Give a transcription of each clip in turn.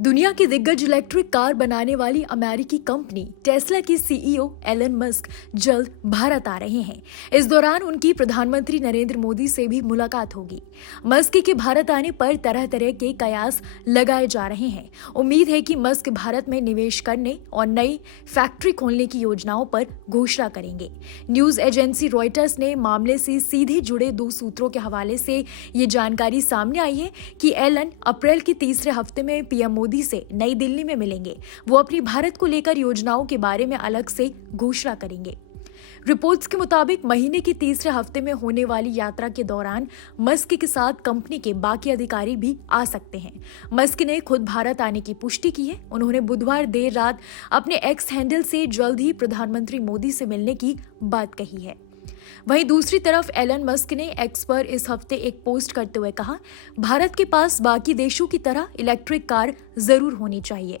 दुनिया की दिग्गज इलेक्ट्रिक कार बनाने वाली अमेरिकी कंपनी टेस्ला की सीईओ एलन मस्क जल्द भारत आ रहे हैं। इस दौरान उनकी प्रधानमंत्री नरेंद्र मोदी से भी मुलाकात होगी। मस्क के भारत आने पर तरह तरह के कयास लगाए जा रहे हैं। उम्मीद है कि मस्क भारत में निवेश करने और नई फैक्ट्री खोलने की योजनाओं पर घोषणा करेंगे। न्यूज एजेंसी रॉयटर्स ने मामले से सीधे जुड़े 2 सूत्रों के हवाले से ये जानकारी सामने आई है कि एलन अप्रैल के तीसरे हफ्ते में पीएम मोदी से नई दिल्ली में मिलेंगे। वो अपनी भारत को लेकर योजनाओं के बारे में अलग से घोषणा करेंगे। रिपोर्ट्स के मुताबिक महीने के तीसरे हफ्ते में होने वाली यात्रा के दौरान मस्क के साथ कंपनी के बाकी अधिकारी भी आ सकते हैं। मस्क ने खुद भारत आने की पुष्टि की है। उन्होंने बुधवार देर रात अपने एक्स हैंडल से जल्द ही प्रधानमंत्री मोदी से मिलने की बात कही है। वहीं दूसरी तरफ एलन मस्क ने एक्स पर इस हफ्ते एक पोस्ट करते हुए कहा, भारत के पास बाकी देशों की तरह इलेक्ट्रिक कार जरूर होनी चाहिए।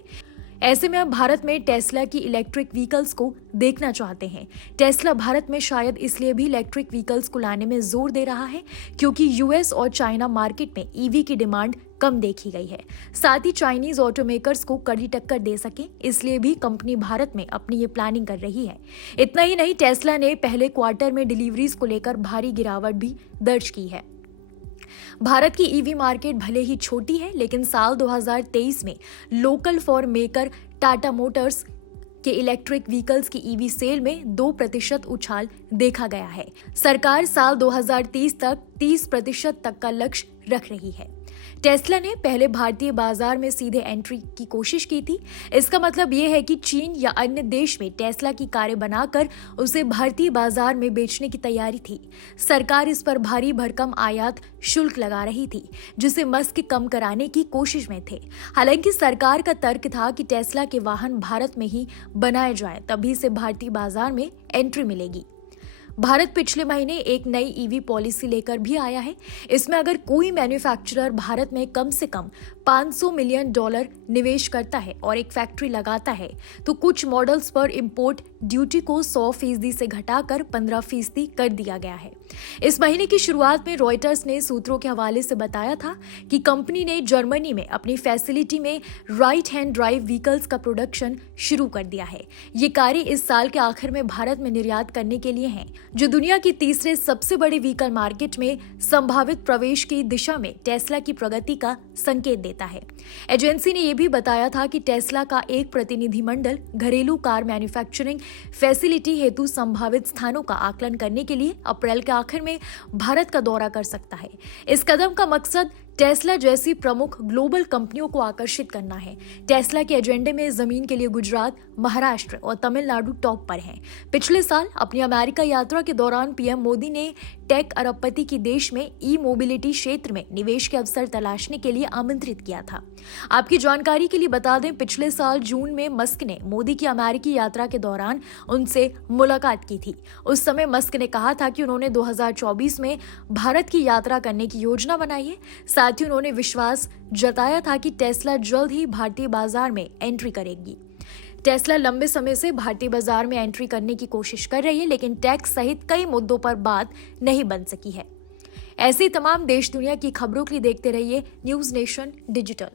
ऐसे में अब भारत में टेस्ला की इलेक्ट्रिक व्हीकल्स को देखना चाहते हैं। टेस्ला भारत में शायद इसलिए भी इलेक्ट्रिक व्हीकल्स को लाने में जोर दे रहा है क्योंकि यूएस और चाइना मार्केट में ईवी की डिमांड कम देखी गई है। साथ ही चाइनीज ऑटोमेकर्स को कड़ी टक्कर दे सके, इसलिए भी कंपनी भारत में अपनी ये प्लानिंग कर रही है। इतना ही नहीं, टेस्ला ने पहले क्वार्टर में डिलीवरीज को लेकर भारी गिरावट भी दर्ज की है। भारत की ईवी मार्केट भले ही छोटी है, लेकिन साल 2023 में local for maker Tata Motors के इलेक्ट्रिक व्हीकल्स की ईवी सेल में 2% उछाल देखा गया है। सरकार साल 2030 तक 30% तक का लक्ष्य रख रही है। टेस्ला ने पहले भारतीय बाजार में सीधे एंट्री की कोशिश की थी। इसका मतलब ये है कि चीन या अन्य देश में टेस्ला की कारें बनाकर उसे भारतीय बाजार में बेचने की तैयारी थी। सरकार इस पर भारी भरकम आयात शुल्क लगा रही थी, जिसे मस्क कम कराने की कोशिश में थे। हालांकि सरकार का तर्क था कि टेस्ला के वाहन भारत में ही बनाए जाए, तभी से भारतीय बाजार में एंट्री मिलेगी। भारत पिछले महीने एक नई ईवी पॉलिसी लेकर भी आया है। इसमें अगर कोई मैन्युफैक्चरर भारत में कम से कम $500 मिलियन निवेश करता है और एक फैक्ट्री लगाता है, तो कुछ मॉडल्स पर इंपोर्ट ड्यूटी को 100% से घटाकर 15% कर दिया गया है। इस महीने की शुरुआत में रॉयटर्स ने सूत्रों के हवाले से बताया था कि कंपनी ने जर्मनी में अपनी फैसिलिटी में राइट हैंड ड्राइव व्हीकल्स का प्रोडक्शन शुरू कर दिया है। ये कारें इस साल के आखिर में भारत में निर्यात करने के लिए हैं, जो दुनिया की तीसरे सबसे बड़े व्हीकल मार्केट में संभावित प्रवेश की दिशा में टेस्ला की प्रगति का संकेत देता है। एजेंसी ने यह भी बताया था कि टेस्ला का एक प्रतिनिधिमंडल घरेलू कार मैन्युफैक्चरिंग फैसिलिटी हेतु संभावित स्थानों का आकलन करने के लिए अप्रैल के आखिर में भारत का दौरा कर सकता है। इस कदम का मकसद टेस्ला जैसी प्रमुख ग्लोबल कंपनियों को आकर्षित करना है। टेस्ला के एजेंडे में जमीन के लिए गुजरात, महाराष्ट्र और तमिलनाडु टॉप पर हैं। पिछले साल अपनी अमेरिका यात्रा के दौरान पीएम मोदी ने टेक अरबपति की देश में ई मोबिलिटी क्षेत्र में निवेश के अवसर तलाशने के लिए आमंत्रित किया था। आपकी जानकारी के लिए बता दें, पिछले साल जून में मस्क ने मोदी की अमेरिकी यात्रा के दौरान उनसे मुलाकात की थी। उस समय मस्क ने कहा था कि उन्होंने 2024 में भारत की यात्रा करने की योजना बनाई है। साथ ही उन्होंने विश्वास जताया था कि टेस्ला जल्द ही भारतीय बाजार में एंट्री करेगी। टेस्ला लंबे समय से भारतीय बाजार में एंट्री करने की कोशिश कर रही है, लेकिन टैक्स सहित कई मुद्दों पर बात नहीं बन सकी है। ऐसी तमाम देश दुनिया की खबरों के लिए देखते रहिए न्यूज नेशन डिजिटल।